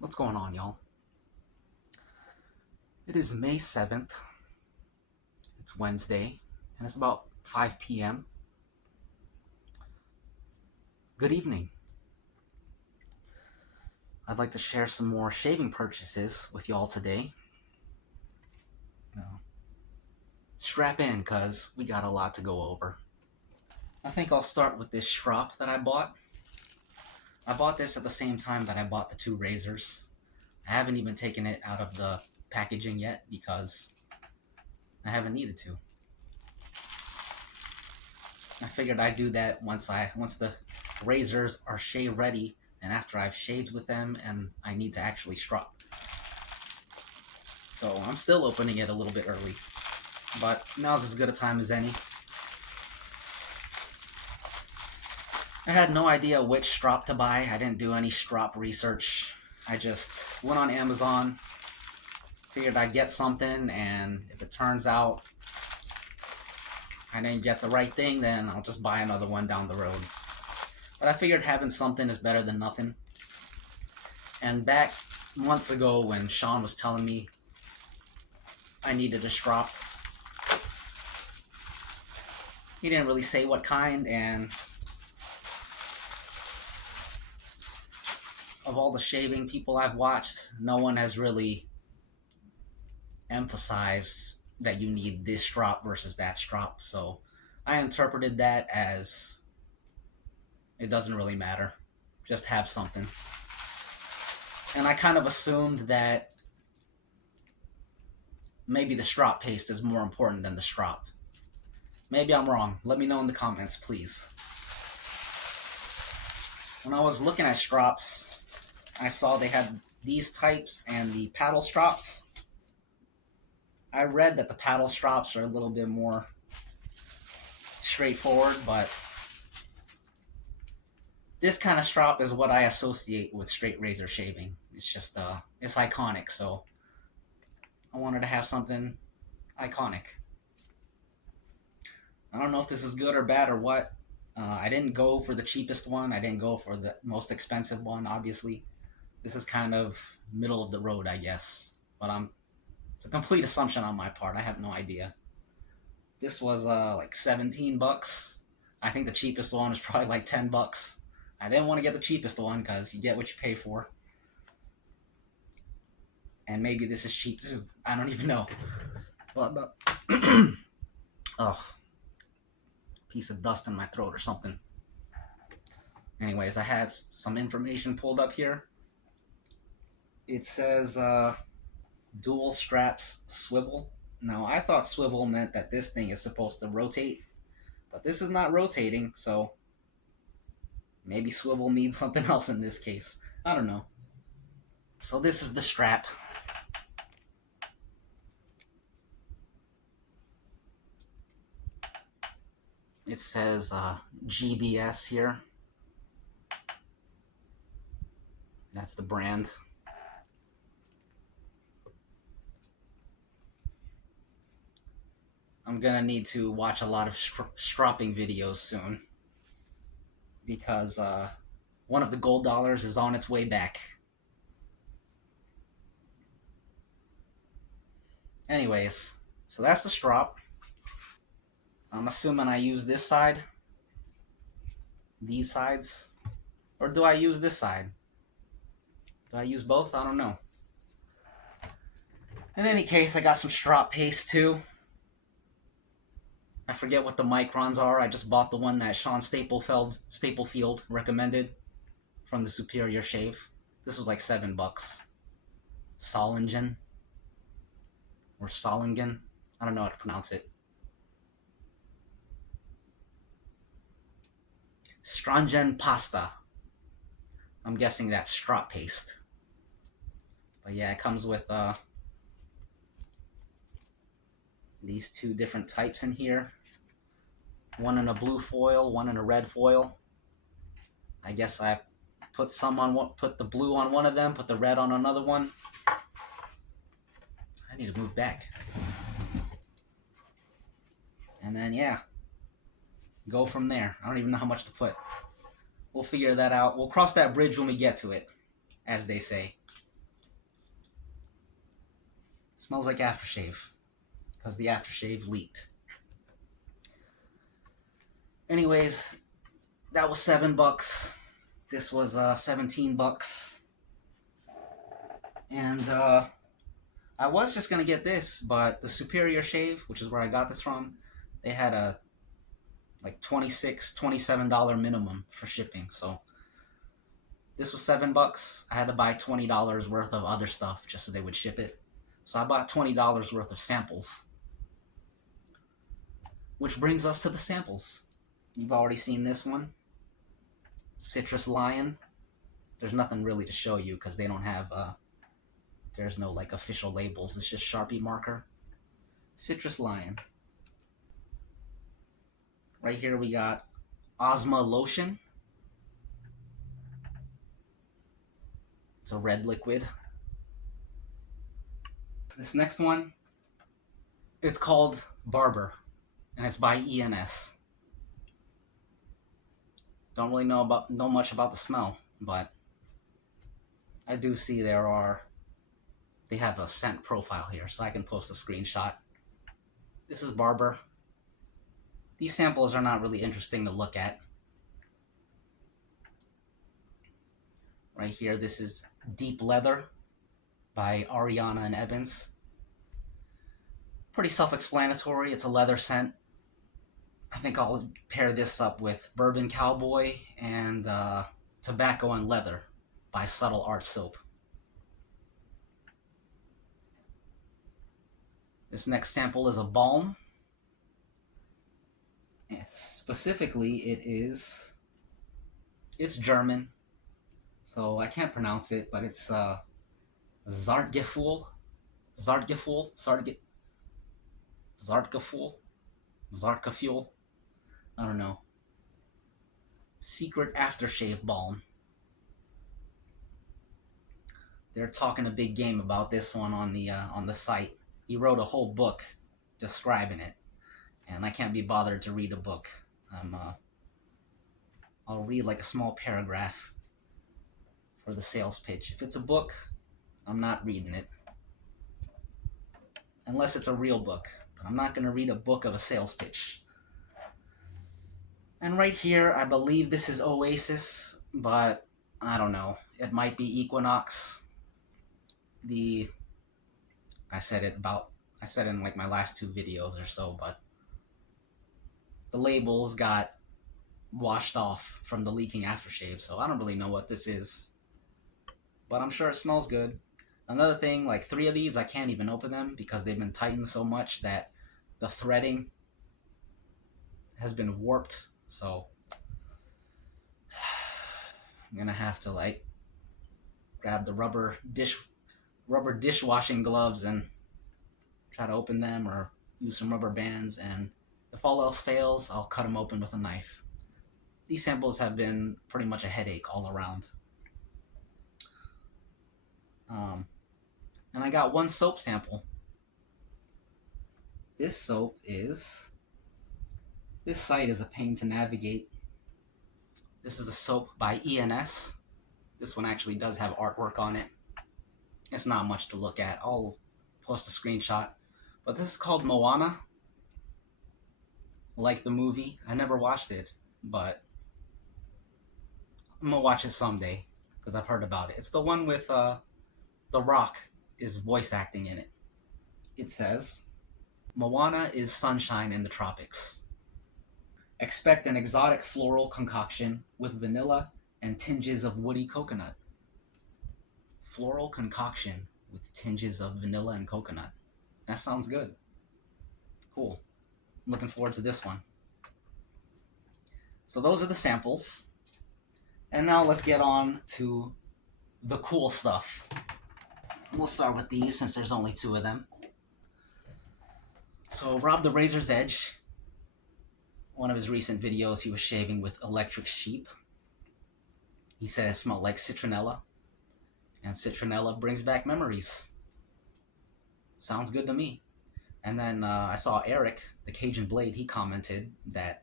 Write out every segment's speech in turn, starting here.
What's going on, y'all? It is May 7th. It's Wednesday, and it's about 5 p.m. Good evening. I'd like to share some more shaving purchases with y'all today. Strap in, because we got a lot to go over. I think I'll start with this strop that I bought. I bought this at the same time that I bought the two razors. I haven't even taken it out of the packaging yet because I haven't needed to. I figured I'd do that once the razors are shave ready and after I've shaved with them and I need to actually strop. So I'm still opening it a little bit early, but now's as good a time as any. I had no idea which strop to buy. I didn't do any strop research. I just went on Amazon, figured I'd get something, and if it turns out I didn't get the right thing, then I'll just buy another one down the road. But I figured having something is better than nothing. And back months ago when Sean was telling me I needed a strop, he didn't really say what kind, and of all the shaving people I've watched, no one has really emphasized that you need this strop versus that strop. So I interpreted that as it doesn't really matter. Just have something. And I kind of assumed that maybe the strop paste is more important than the strop. Maybe I'm wrong. Let me know in the comments, please. When I was looking at strops, I saw they had these types and the paddle strops. I read that the paddle strops are a little bit more straightforward, but this kind of strop is what I associate with straight razor shaving. It's just, it's iconic, so I wanted to have something iconic. I don't know if this is good or bad or what. I didn't go for the cheapest one. I didn't go for the most expensive one, obviously. This is kind of middle of the road, I guess. But it's a complete assumption on my part. I have no idea. This was like 17 bucks. I think the cheapest one was probably like 10 bucks. I didn't want to get the cheapest one because you get what you pay for. And maybe this is cheap too. I don't even know. But oh, piece of dust in my throat or something. Anyways, I have some information pulled up here. It says dual straps swivel. Now, I thought swivel meant that this thing is supposed to rotate, but this is not rotating, so maybe swivel means something else in this case. I don't know. So this is the strap. It says GBS here. That's the brand. I'm gonna need to watch a lot of stropping videos soon because one of the gold dollars is on its way back. Anyways, so that's the strop. I'm assuming I use this side, these sides, or do I use this side? Do I use both? I don't know. In any case, I got some strop paste too. I forget what the microns are. I just bought the one that Sean Staplefield recommended from the Superior Shave. This was like $7. Solingen or Solingen. I don't know how to pronounce it. Strangen pasta. I'm guessing that's strop paste. But yeah, it comes with these two different types in here. One in a blue foil, one in a red foil. I guess I put the blue on one of them, put the red on another one. I need to move back. And then yeah, go from there. I don't even know how much to put. We'll figure that out. We'll cross that bridge when we get to it, as they say. Smells like aftershave because the aftershave leaked. Anyways, that was $7. This was $17, and I was just gonna get this, but the Superior Shave, which is where I got this from, they had a like $26, $27 minimum for shipping. So this was $7. I had to buy $20 worth of other stuff just so they would ship it. So I bought $20 worth of samples, which brings us to the samples. You've already seen this one, Citrus Lion. There's nothing really to show you because they don't have there's no like official labels. It's just Sharpie marker. Citrus Lion. Right here we got Ozma Lotion. It's a red liquid. This next one, it's called Barber, and it's by ENS. Don't really know much about the smell, but I do see they have a scent profile here, so I can post a screenshot. This is Barber. These samples are not really interesting to look at. Right here, this is Deep Leather by Ariana and Evans. Pretty self-explanatory. It's a leather scent. I think I'll pair this up with Bourbon Cowboy and Tobacco and Leather by Subtle Art Soap. This next sample is a balm. And specifically, it's German, so I can't pronounce it, but it's Zartgefühl, I don't know. Secret aftershave balm. They're talking a big game about this one on the site. He wrote a whole book describing it, and I can't be bothered to read a book. I'll read like a small paragraph for the sales pitch. If it's a book, I'm not reading it. Unless it's a real book. But I'm not going to read a book of a sales pitch. And right here, I believe this is Oasis, but I don't know. It might be Equinox. I said in like my last 2 videos or so, but the labels got washed off from the leaking aftershave, so I don't really know what this is. But I'm sure it smells good. Another thing, like 3 of these, I can't even open them because they've been tightened so much that the threading has been warped. So I'm gonna have to like grab the rubber dishwashing gloves and try to open them, or use some rubber bands, and if all else fails, I'll cut them open with a knife. These samples have been pretty much a headache all around. And I got one soap sample. This site is a pain to navigate. This is a soap by ENS. This one actually does have artwork on it. It's not much to look at. I'll post a screenshot. But this is called Moana. Like the movie. I never watched it, but I'm gonna watch it someday because I've heard about it. It's the one with The Rock is voice acting in it. It says, Moana is sunshine in the tropics. Expect an exotic floral concoction with vanilla and tinges of woody coconut. Floral concoction with tinges of vanilla and coconut. That sounds good. Cool. I'm looking forward to this one. So those are the samples. And now let's get on to the cool stuff. We'll start with these since there's only 2 of them. So Rob the Razor's Edge, one of his recent videos, he was shaving with electric sheep. He said it smelled like citronella, and citronella brings back memories. Sounds good to me. And then I saw Eric, the Cajun Blade, he commented that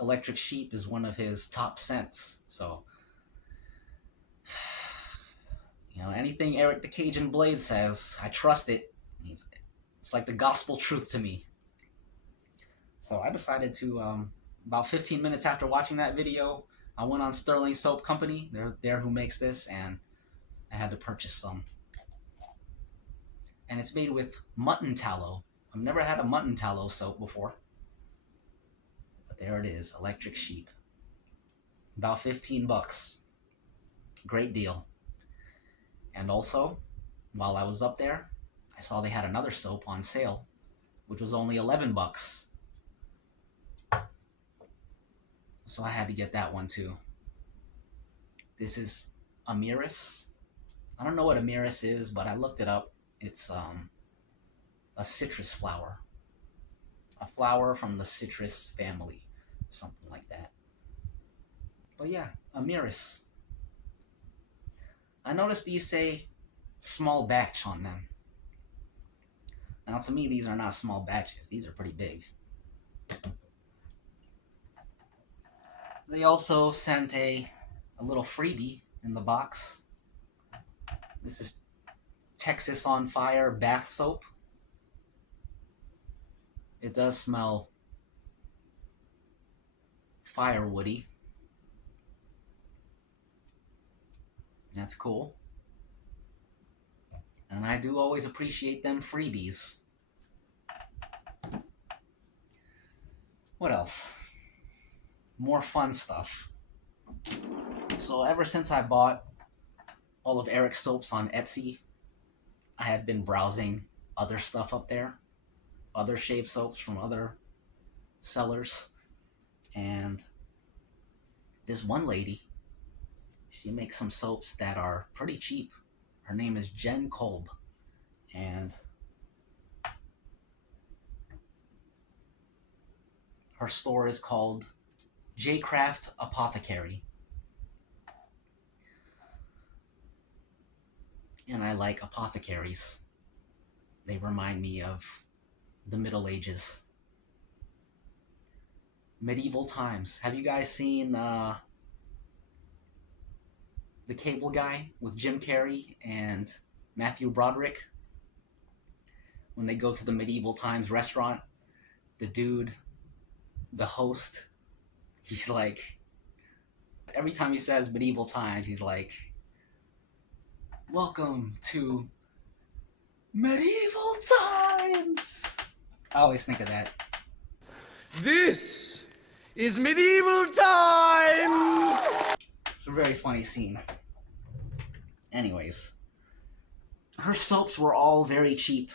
electric sheep is one of his top scents. So, you know, anything Eric the Cajun Blade says, I trust it. It's like the gospel truth to me. So I decided to, about 15 minutes after watching that video, I went on Stirling Soap Company. They're who makes this, and I had to purchase some. And it's made with mutton tallow. I've never had a mutton tallow soap before. But there it is, electric sheep. About 15 bucks. Great deal. And also, while I was up there, I saw they had another soap on sale, which was only 11 bucks. So I had to get that one too. This is Amiris. I don't know what Amiris is, but I looked it up. It's a citrus flower. A flower from the citrus family. Something like that. But yeah, Amiris. I noticed these say small batch on them. Now to me, these are not small batches. These are pretty big. They also sent a little freebie in the box. This is Texas on Fire bath soap. It does smell firewoody. That's cool. And I do always appreciate them freebies. What else? More fun stuff. So ever since I bought all of Eric's soaps on Etsy, I had been browsing other stuff up there. Other shave soaps from other sellers. And this one lady, she makes some soaps that are pretty cheap. Her name is Jen Kolb. And her store is called JCraft Apothecary. And I like apothecaries. They remind me of the Middle Ages. Medieval times. Have you guys seen The Cable Guy with Jim Carrey and Matthew Broderick? When they go to the medieval times restaurant, the dude, the host, he's like, every time he says medieval times, he's like, welcome to medieval times. I always think of that. This is medieval times! It's a very funny scene. Anyways, her soaps were all very cheap,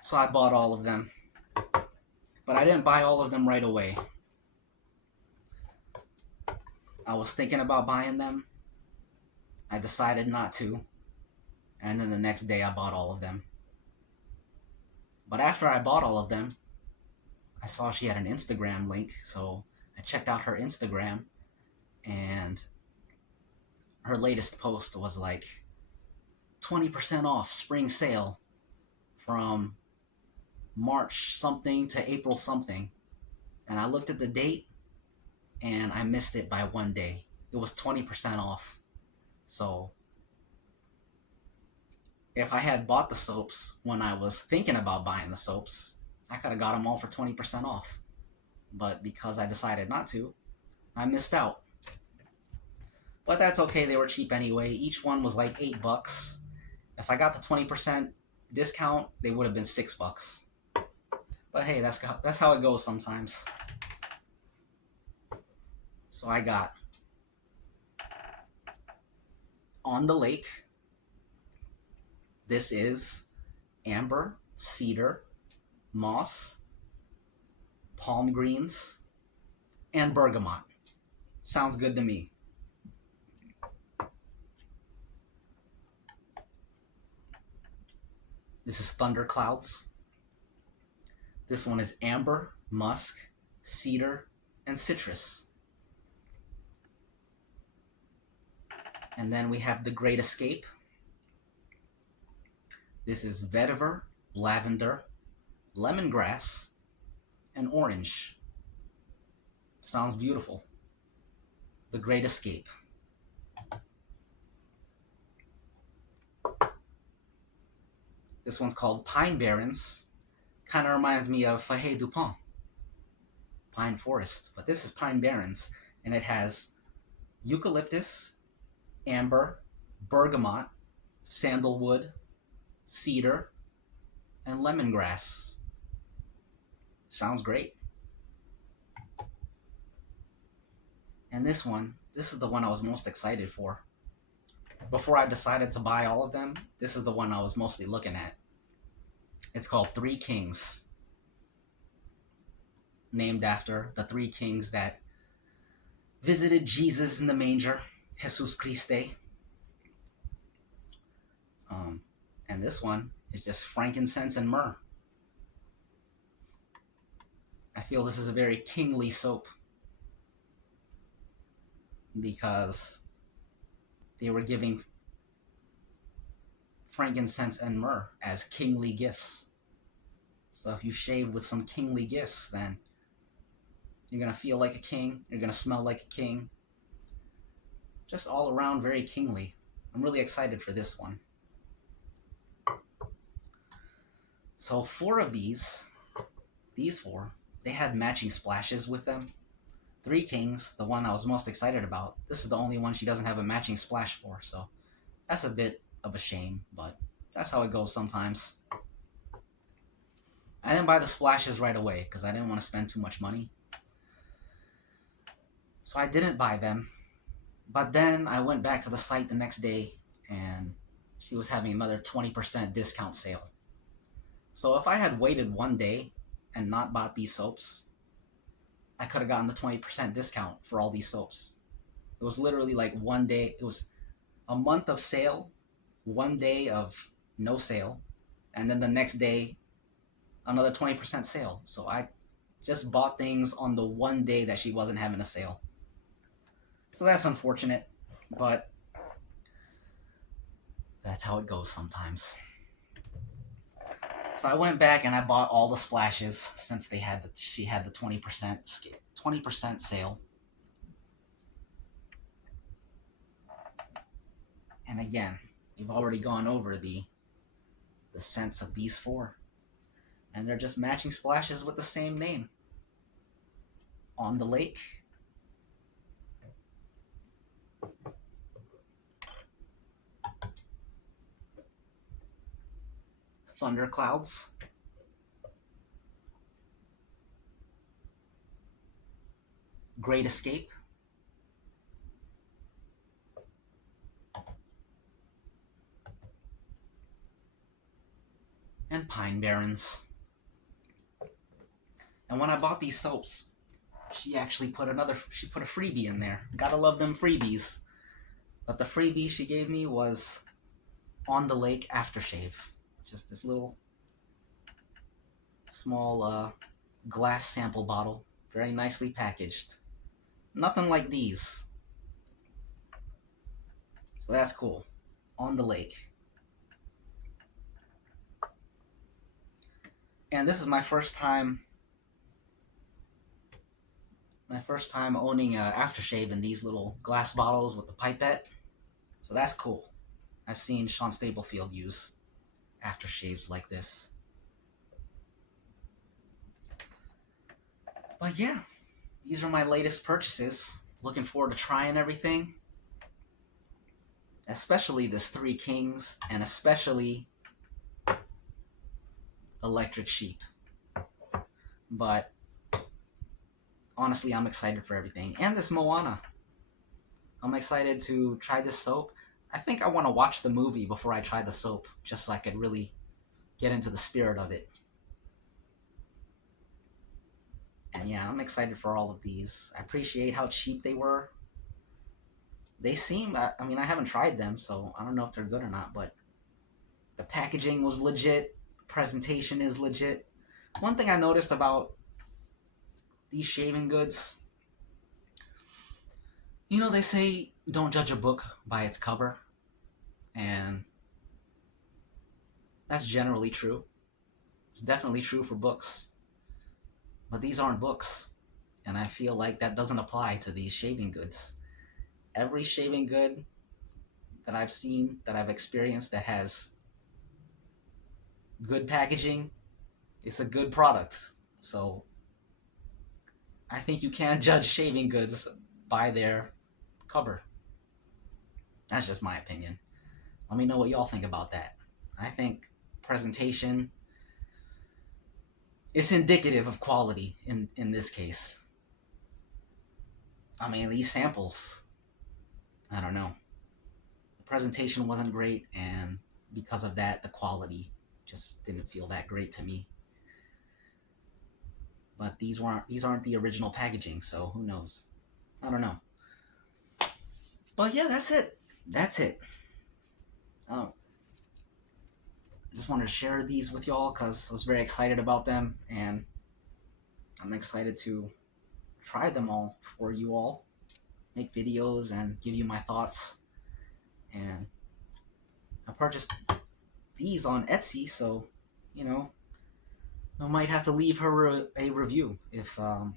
so I bought all of them. But I didn't buy all of them right away. I was thinking about buying them. I decided not to. And then the next day I bought all of them. But after I bought all of them, I saw she had an Instagram link, so I checked out her Instagram, and her latest post was like 20% off spring sale from March something to April something. And I looked at the date, and I missed it by one day. It was 20% off. So if I had bought the soaps when I was thinking about buying the soaps, I could have got them all for 20% off. But because I decided not to, I missed out. But that's okay, they were cheap anyway. Each one was like $8. If I got the 20% discount, they would have been $6. But hey, that's how it goes sometimes. So I got On the Lake. This is amber, cedar, moss, palm greens, and bergamot. Sounds good to me. This is Thunderclouds. This one is amber, musk, cedar, and citrus. And then we have The Great Escape. This is vetiver, lavender, lemongrass, and orange. Sounds beautiful. The Great Escape. This one's called Pine Barrens. Kind of reminds me of Fahey Dupont, Pine Forest. But this is Pine Barrens, and it has eucalyptus, amber, bergamot, sandalwood, cedar, and lemongrass. Sounds great. And this is the one I was most excited for. Before I decided to buy all of them, this is the one I was mostly looking at. It's called Three Kings, named after the three kings that visited Jesus in the manger, Jesus Christe. And this one is just frankincense and myrrh. I feel this is a very kingly soap because they were giving frankincense and myrrh as kingly gifts. So if you shave with some kingly gifts, then you're going to feel like a king, you're going to smell like a king. Just all around very kingly. I'm really excited for this one. So 4 of these 4, they had matching splashes with them. 3 Kings, the one I was most excited about, this is the only one she doesn't have a matching splash for, so that's a bit of a shame, but that's how it goes sometimes. I didn't buy the splashes right away because I didn't want to spend too much money. So I didn't buy them. But then I went back to the site the next day and she was having another 20% discount sale. So if I had waited one day and not bought these soaps, I could have gotten the 20% discount for all these soaps. It was literally like one day. It was a month of sale, one day of no sale, and then the next day, another 20% sale. So I just bought things on the one day that she wasn't having a sale. So that's unfortunate, but that's how it goes sometimes. So I went back and I bought all the splashes since she had the 20% sale. And again, we've already gone over the scents of these 4. And they're just matching splashes with the same name. On the Lake, Thunderclouds, Great Escape, and Pine Barrens. And when I bought these soaps, she actually put a freebie in there. Gotta love them freebies. But the freebie she gave me was On the Lake aftershave. Just this little small glass sample bottle, very nicely packaged. Nothing like these. So that's cool. On the Lake. And this is my first time owning an aftershave in these little glass bottles with the pipette. So that's cool. I've seen Sean Staplefield use aftershaves like this. But yeah, these are my latest purchases. Looking forward to trying everything. Especially this 3 Kings, and especially Electric Sheep. But honestly, I'm excited for everything. And this Moana. I'm excited to try this soap. I think I want to watch the movie before I try the soap, just so I could really get into the spirit of it. And yeah, I'm excited for all of these. I appreciate how cheap they were. They seem, I haven't tried them, so I don't know if they're good or not, but the packaging was legit. Presentation is legit. One thing I noticed about these shaving goods, they say don't judge a book by its cover, and that's generally true. It's definitely true for books, but these aren't books, and I feel like that doesn't apply to these shaving goods. Every shaving good that I've seen, that I've experienced, that has good packaging, it's a good product. So I think you can't judge shaving goods by their cover. That's just my opinion. Let me know what y'all think about that. I think presentation is indicative of quality in this case. I mean, these samples, I don't know. The presentation wasn't great, and because of that, the quality just didn't feel that great to me. But these aren't the original packaging, so who knows? I don't know. But yeah, that's it. That's it. Oh, I just wanted to share these with y'all because I was very excited about them, and I'm excited to try them all for you all, make videos, and give you my thoughts. And I purchased these on Etsy, so you know I might have to leave her a review if I'm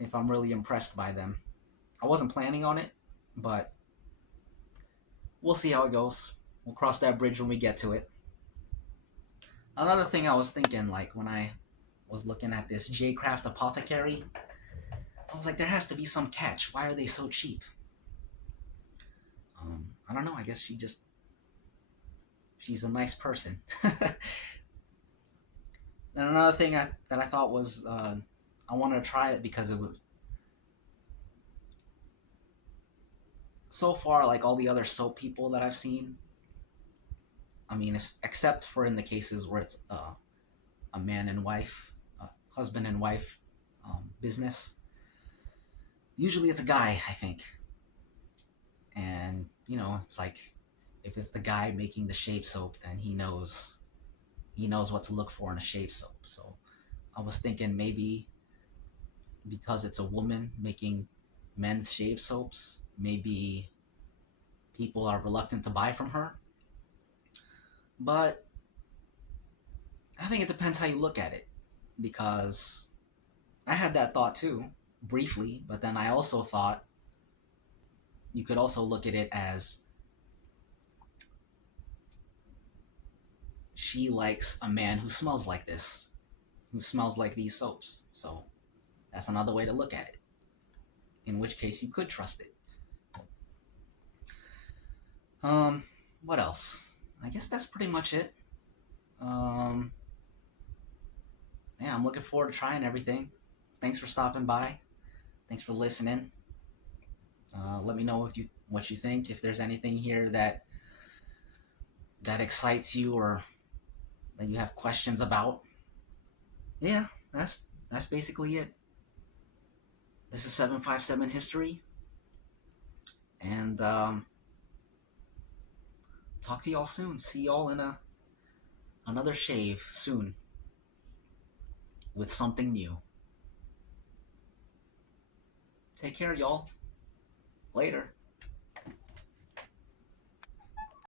really impressed by them. I wasn't planning on it, but we'll see how it goes. We'll cross that bridge when we get to it. Another thing I was thinking, like when I was looking at this JCraft Apothecary, I was like, there has to be some catch. Why are they so cheap? I don't know. I guess she's a nice person. And another thing that I thought was I wanted to try it because it was so far like all the other soap people that I've seen. I mean, except for in the cases where it's a man and wife, husband and wife business. Usually it's a guy, I think. And, it's like if it's the guy making the shave soap, then he knows what to look for in a shave soap. So I was thinking maybe because it's a woman making men's shave soaps, maybe people are reluctant to buy from her. But I think it depends how you look at it because I had that thought too, briefly, but then I also thought you could also look at it as she likes a man who smells like this, who smells like these soaps. So that's another way to look at it. In which case you could trust it. What else? I guess that's pretty much it. Um, yeah, I'm looking forward to trying everything. Thanks for stopping by. Thanks for listening. Let me know what you think. If there's anything here that excites you or that you have questions about. Yeah, that's basically it. This is 757 History, and talk to y'all soon. See y'all in another shave soon with something new. Take care, y'all. Later.